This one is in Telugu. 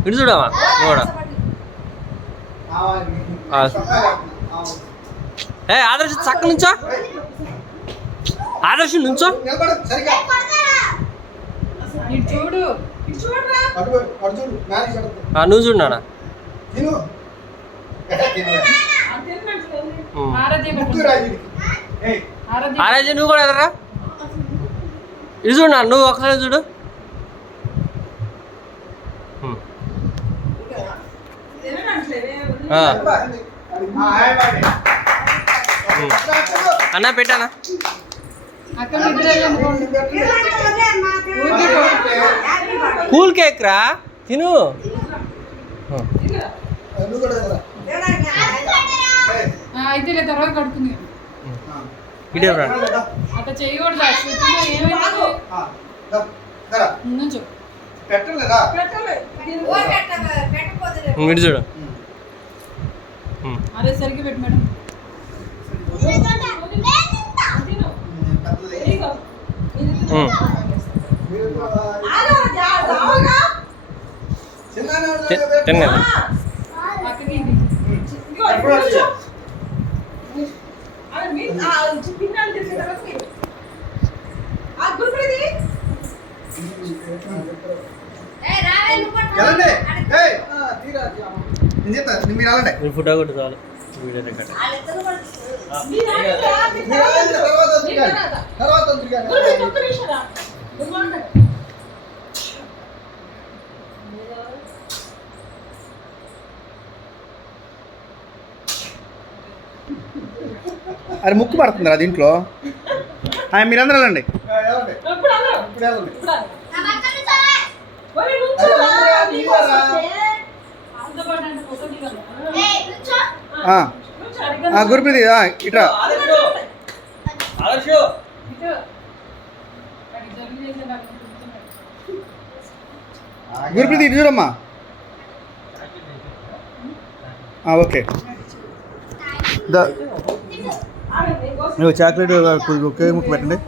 ఇటు చూడమ్మా కూడా ఏ ఆదర్శ చక్క నుంచో ఆదర్శ నుంచో నువ్వు చూడు నాన్న ఆరాధ్య నువ్వు కూడా ఎదరా ఇది చూడు నాన్న నువ్వు ఒకసారి చూడు అన్న పెట్టానా కూల్ కేక్ రా తిను అయితే తర్వాత కడుతుంది అట్లా చేయకూడదు ఇటు చూడు అరే సరిగ్గా పెట్టు మేడం ఫోటో కొట్టు చాలు వీడియో రికార్డ్ అది ముక్కు పడుతుందా దీంట్లో మీరందరూ వెళ్ళండి గురుప్రీతి ఇట్రా గురుప్రీతి ఇటు చూడమ్మా ఓకే చాక్లెట్ ఒకే ముక్కు పెట్టండి